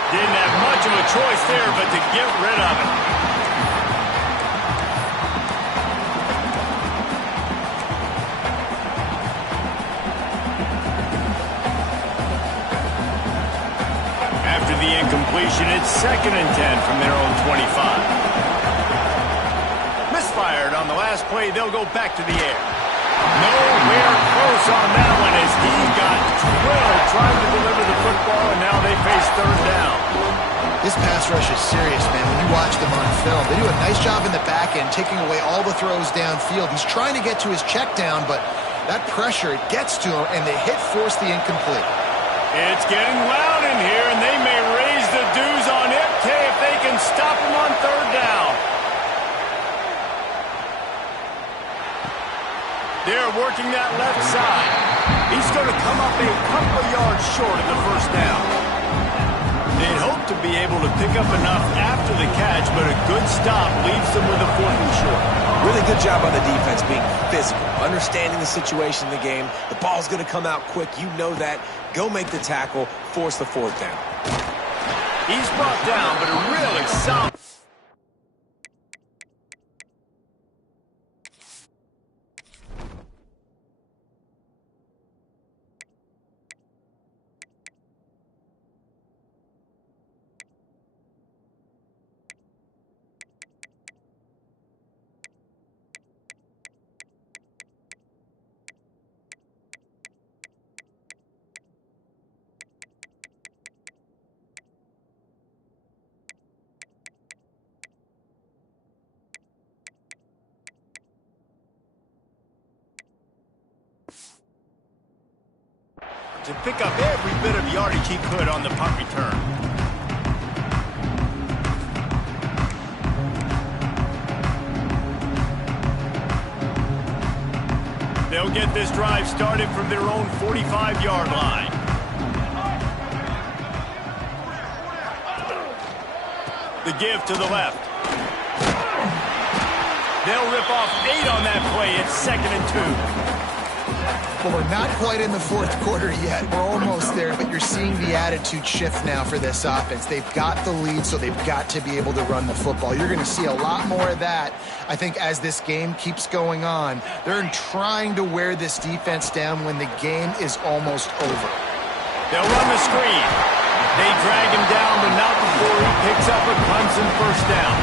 Didn't have much of a choice there, but to get rid of it. After the incompletion, it's 2nd and 10 from their own 25. Misfired on the last play. They'll go back to the air. Nowhere close on that one as he got drilled trying to deliver the football, and now they face 3rd down. This pass rush is serious, man. When you watch them on film, they do a nice job in the back end, taking away all the throws downfield. He's trying to get to his check down, but that pressure, it gets to him, and the hit forced the incomplete. It's getting loud in here, and they may raise the dues on MK if they can stop him on 3rd down. They're working that left side. He's going to come up a couple of yards short of the 1st down. They'd hope to be able to pick up enough after the catch, but a good stop leaves them with a 4th and short. Really good job on the defense being physical, understanding the situation in the game. The ball's going to come out quick. You know that. Go make the tackle, force the 4th down. He's brought down, but a really solid. To pick up every bit of yardage he could on the punt return. They'll get this drive started from their own 45-yard line. The give to the left. They'll rip off 8 on that play. It's 2nd and 2. Well, we're not quite in the 4th quarter yet. We're almost there, but you're seeing the attitude shift now for this offense. They've got the lead, so they've got to be able to run the football. You're going to see a lot more of that, I think, as this game keeps going on. They're trying to wear this defense down when the game is almost over. They'll run the screen. They drag him down, but not before he picks up a Clemson 1st down.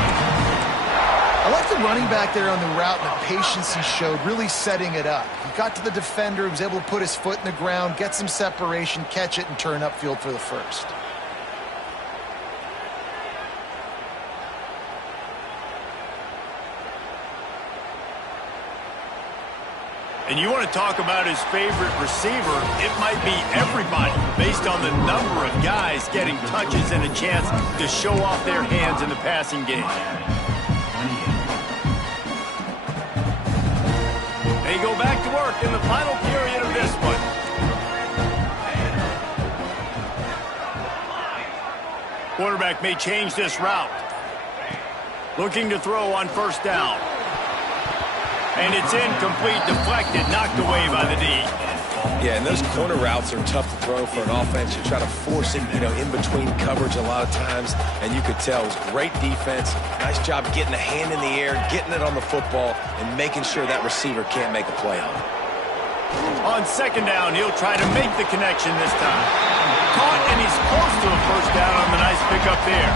I like the running back there on the route and the patience he showed, really setting it up. He got to the defender, he was able to put his foot in the ground, get some separation, catch it, and turn upfield for the first. And you want to talk about his favorite receiver, it might be everybody, based on the number of guys getting touches and a chance to show off their hands in the passing game. They go back to work in the final period of this one. Quarterback may change this route. Looking to throw on first down. And it's incomplete, deflected, knocked away by the D. Yeah, and those corner routes are tough to throw for an offense. You try to force it, in between coverage a lot of times, and you could tell it was great defense. Nice job getting the hand in the air, getting it on the football, and making sure that receiver can't make a play on it. On second down, he'll try to make the connection this time. Caught, and he's close to a first down on the nice pickup there.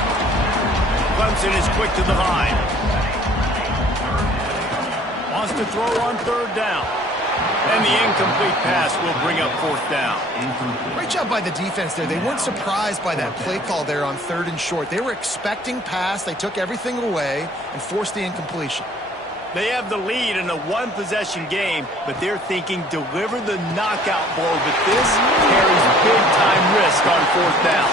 Clemson is quick to the line. Wants to throw on third down. And the incomplete pass will bring up fourth down. Great job by the defense there. They weren't surprised by that play call there on third and short. They were expecting pass. They took everything away and forced the incompletion. They have the lead in a one-possession game, but they're thinking deliver the knockout blow. But this carries big-time risk on fourth down.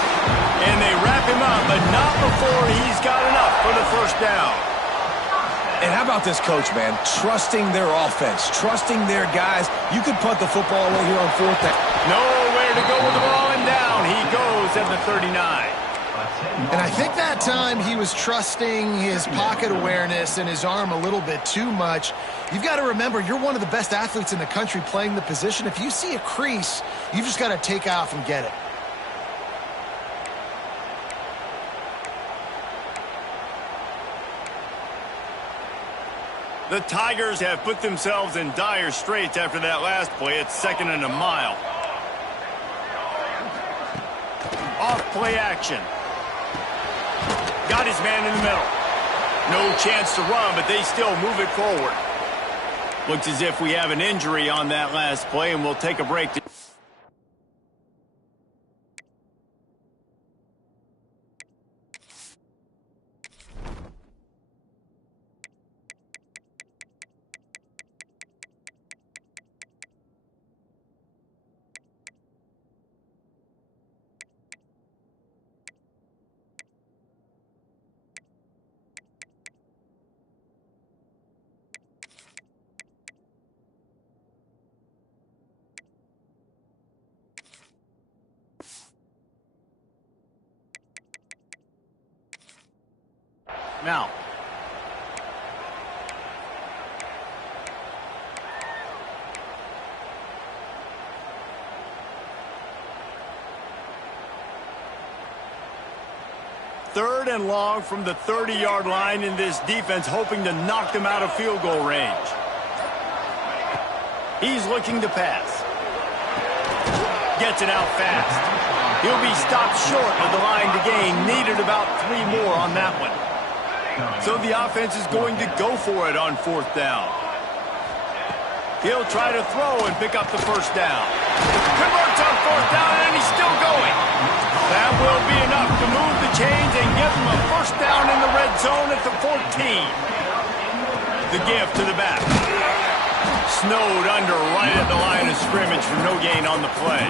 And they wrap him up, but not before he's got enough for the first down. And how about this coach, man? Trusting their offense, trusting their guys. You could punt the football away here on fourth down. Nowhere to go with the ball, and down he goes at the 39. And I think that time he was trusting his pocket awareness and his arm a little bit too much. You've got to remember, you're one of the best athletes in the country playing the position. If you see a crease, you've just got to take off and get it. The Tigers have put themselves in dire straits after that last play. It's second and a mile. Off play action. Got his man in the middle. No chance to run, but they still move it forward. Looks as if we have an injury on that last play, and we'll take a break. Now, third and long from the 30-yard line, in this defense hoping to knock them out of field goal range. He's looking to pass. Gets it out fast. He'll be stopped short of the line to gain. Needed about 3 more on that one. So the offense is going to go for it on fourth down. He'll try to throw and pick up the first down. Converts on fourth down, and he's still going. That will be enough to move the chains and give him a first down in the red zone at the 14. The give to the back. Snowed under right at the line of scrimmage for no gain on the play.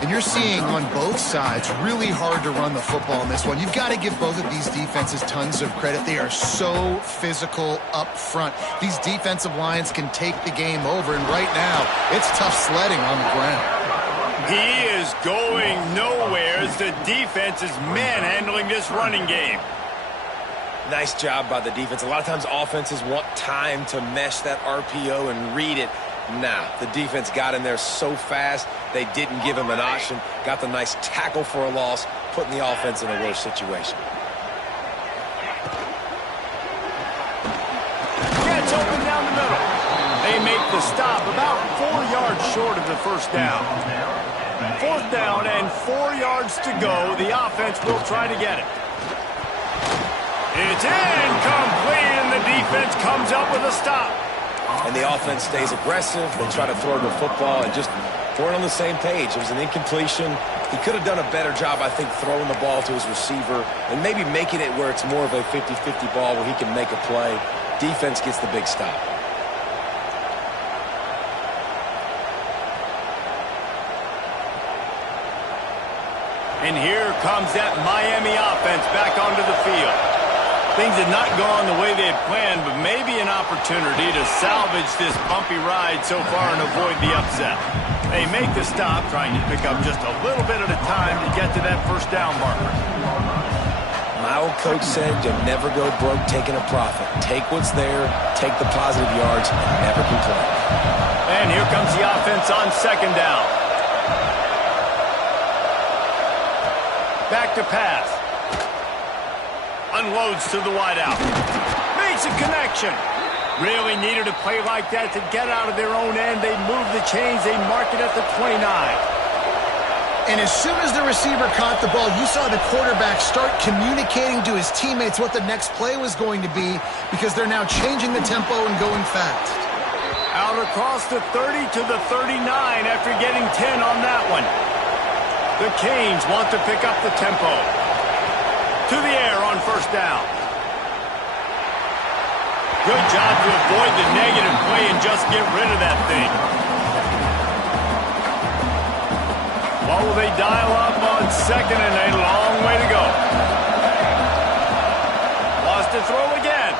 And you're seeing on both sides really hard to run the football in this one. You've got to give both of these defenses tons of credit. They are so physical up front. These defensive lines can take the game over, and right now it's tough sledding on the ground. He is going nowhere as the defense is manhandling this running game. Nice job by the defense. A lot of times offenses want time to mesh that RPO and read it. Nah, the defense got in there so fast, they didn't give him an option. Got the nice tackle for a loss, putting the offense in a worse situation. Gets open down the middle. They make the stop about 4 yards short of the first down. Fourth down and 4 yards to go. The offense will try to get it. It's incomplete, and the defense comes up with a stop. And the offense stays aggressive. They try to throw the football and just weren't on the same page. It was an incompletion. He could have done a better job, I think, throwing the ball to his receiver and maybe making it where it's more of a 50-50 ball where he can make a play. Defense gets the big stop. And here comes that Miami offense back onto the field. Things had not gone the way they had planned, but maybe an opportunity to salvage this bumpy ride so far and avoid the upset. They make the stop, trying to pick up just a little bit at a time to get to that first down marker. My old coach said you'll never go broke taking a profit. Take what's there, take the positive yards, and never complain. And here comes the offense on second down. Back to pass. Unloads to the wideout. Makes a connection. Really needed a play like that to get out of their own end. They move the chains. They mark it at the 29. And as soon as the receiver caught the ball, you saw the quarterback start communicating to his teammates what the next play was going to be because they're now changing the tempo and going fast. Out across the 30 to the 39 after getting 10 on that one. The Canes want to pick up the tempo. To the air on first down. Good job to avoid the negative play and just get rid of that thing. What will they dial up on second and a long way to go? Lost to throw again.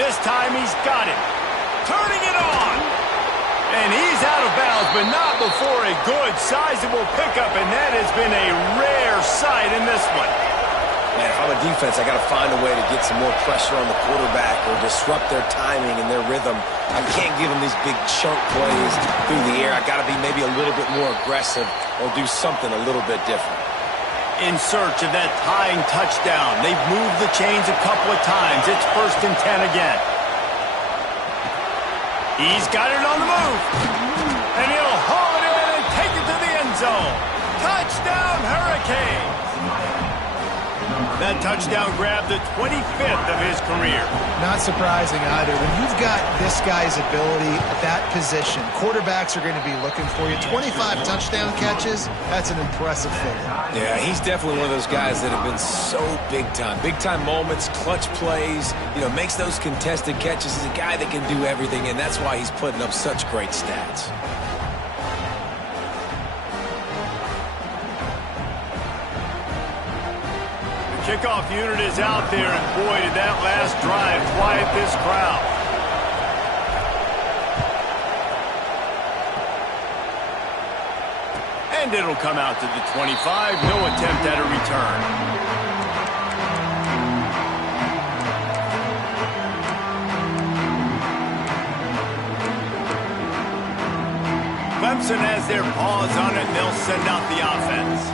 This time he's got it. Turning it on. And he's out of bounds, but not before a good, sizable pickup, and that has been a rare sight in this one. Man, if I'm a defense, I got to find a way to get some more pressure on the quarterback or disrupt their timing and their rhythm. I can't give them these big chunk plays through the air. I got to be maybe a little bit more aggressive or do something a little bit different. In search of that tying touchdown. They've moved the chains a couple of times. It's 1st and 10 again. He's got it on the move. And he'll haul it in and take it to the end zone. Touchdown, Hurricanes. That touchdown grabbed the 25th of his career. Not surprising either. When you've got this guy's ability at that position, quarterbacks are going to be looking for you. 25 touchdown catches, that's an impressive figure. Yeah, he's definitely one of those guys that have been so big time. Big time moments, clutch plays, makes those contested catches. He's a guy that can do everything, and that's why he's putting up such great stats. Kickoff unit is out there, and boy, did that last drive quiet this crowd. And it'll come out to the 25. No attempt at a return. Clemson has their paws on it, and they'll send out the offense.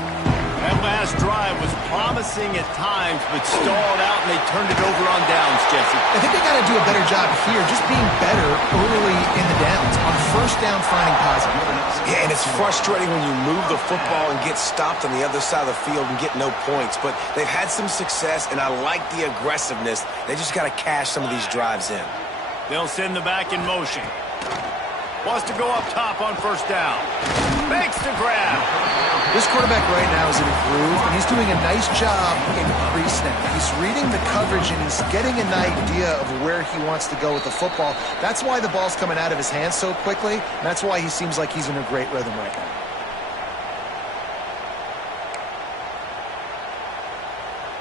That last drive was promising at times, but stalled out, and they turned it over on downs, Jesse. I think they got to do a better job here, just being better early in the downs. On first down, finding positive plays. Yeah, and it's frustrating when you move the football and get stopped on the other side of the field and get no points. But they've had some success, and I like the aggressiveness. They just got to cash some of these drives in. They'll send the back in motion. Wants to go up top on first down. Makes the grab. This quarterback right now is in a groove, and he's doing a nice job in pre-snap. He's reading the coverage, and he's getting an idea of where he wants to go with the football. That's why the ball's coming out of his hands so quickly, and that's why he seems like he's in a great rhythm right now.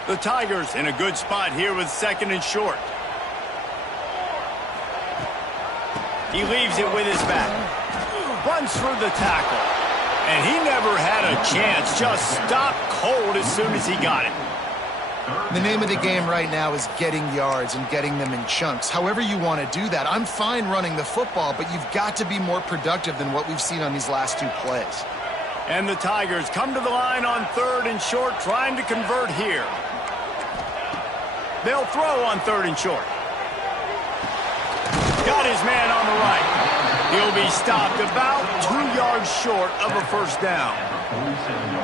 The Tigers in a good spot here with second and short. He leaves it with his back. Runs through the tackle. And he never had a chance. Just stopped cold as soon as he got it. The name of the game right now is getting yards and getting them in chunks. However you want to do that. I'm fine running the football, but you've got to be more productive than what we've seen on these last two plays. And the Tigers come to the line on third and short, trying to convert here. They'll throw on third and short. Got his man on the right. He'll be stopped about 2 yards short of a first down.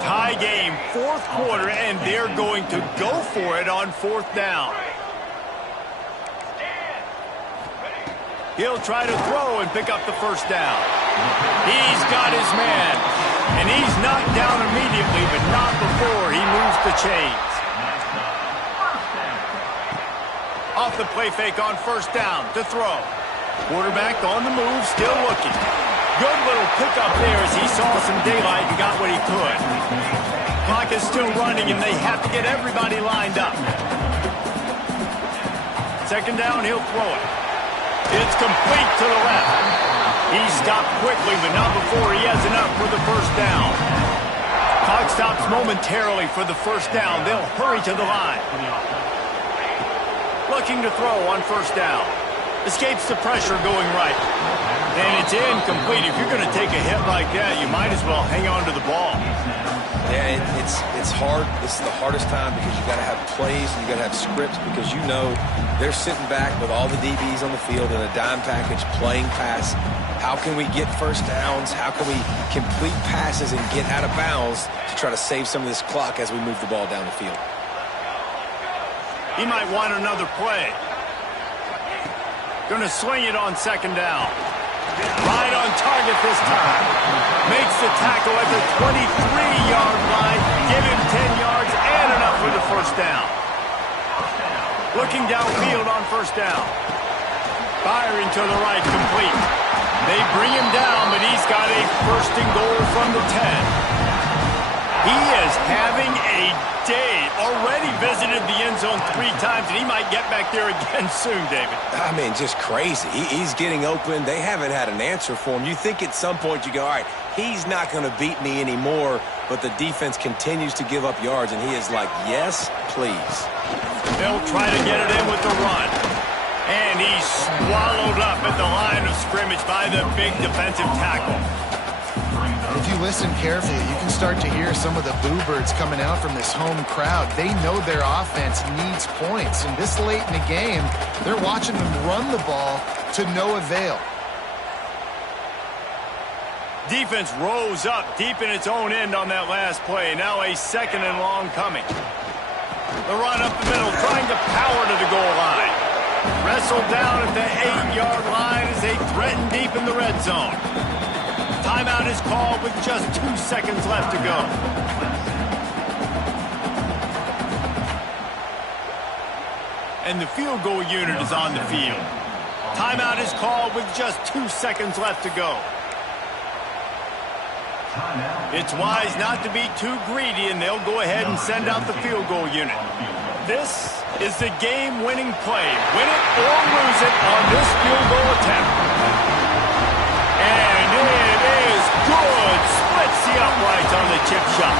Tie game, fourth quarter, and they're going to go for it on fourth down. He'll try to throw and pick up the first down. He's got his man, and he's knocked down immediately, but not before he moves the chains. Off the play fake on first down to throw. Quarterback on the move, still looking. Good little pickup there as he saw some daylight and got what he could. Clock is still running, and they have to get everybody lined up. Second down, he'll throw it. It's complete to the left. He stopped quickly, but not before he has enough for the first down. Clock stops momentarily for the first down. They'll hurry to the line. Looking to throw on first down. Escapes the pressure going right. And it's incomplete. If you're going to take a hit like that, you might as well hang on to the ball. Yeah, it's hard. This is the hardest time because you got to have plays and you got to have scripts because you know they're sitting back with all the DBs on the field in a dime package playing pass. How can we get first downs? How can we complete passes and get out of bounds to try to save some of this clock as we move the ball down the field? He might want another play. Going to swing it on second down. Right on target this time. Makes the tackle at the 23-yard line. Give him 10 yards and enough for the first down. Looking downfield on first down. Firing to the right, complete. They bring him down, but he's got a first and goal from the 10. He is having a day. Already visited the end zone 3 times, and he might get back there again soon, David. I mean, just crazy. He's getting open. They haven't had an answer for him. You think at some point you go, all right, he's not going to beat me anymore, but the defense continues to give up yards, and he is like, yes, please. They'll try to get it in with the run. And he's swallowed up at the line of scrimmage by the big defensive tackle. If you listen carefully, you can start to hear some of the boo birds coming out from this home crowd. They know their offense needs points, and this late in the game, they're watching them run the ball to no avail. Defense rose up deep in its own end on that last play. Now a second and long coming. The run up the middle, trying to power to the goal line. Wrestled down at the 8-yard line as they threaten deep in the red zone. Timeout is called with just 2 seconds left to go. And the field goal unit is on the field. Timeout is called with just 2 seconds left to go. It's wise not to be too greedy, and they'll go ahead and send out the field goal unit. This is the game-winning play. Win it or lose it on this field goal attempt. And it is good. Splits the uprights on the chip shot.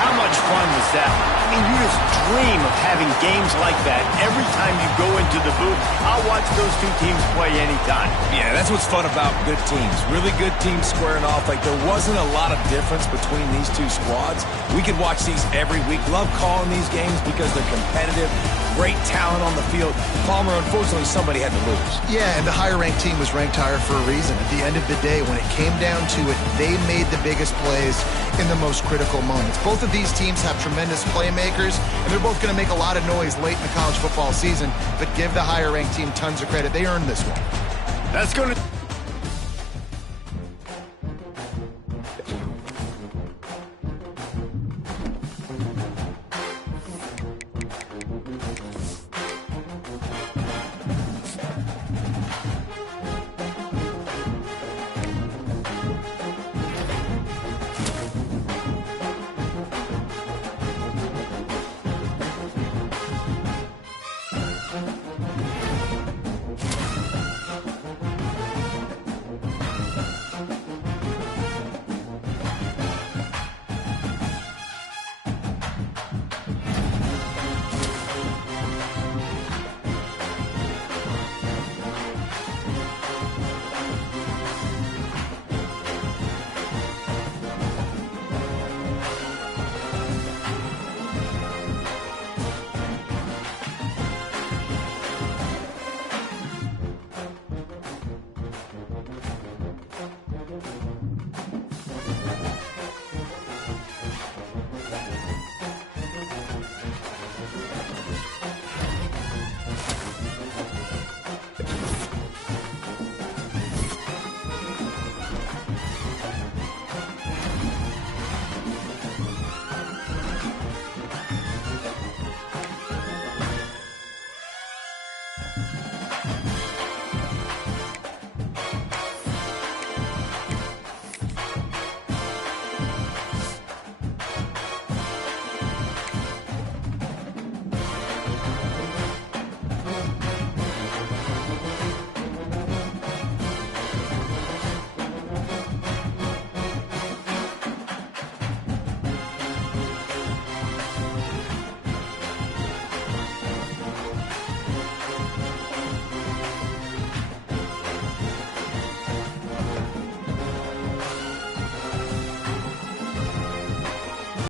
How much fun was that? I mean, you just dream of having games like that every time you go into the booth. I'll watch those two teams play anytime. Yeah, that's what's fun about good teams. Really good teams squaring off. Like, there wasn't a lot of difference between these two squads. We could watch these every week. Love calling these games because they're competitive. Great talent on the field. Palmer, unfortunately, somebody had to lose. Yeah, and the higher-ranked team was ranked higher for a reason. At the end of the day, when it came down to it, they made the biggest plays in the most critical moments. Both of these teams have tremendous playmakers, and they're both going to make a lot of noise late in the college football season, but give the higher-ranked team tons of credit. They earned this one. That's going to...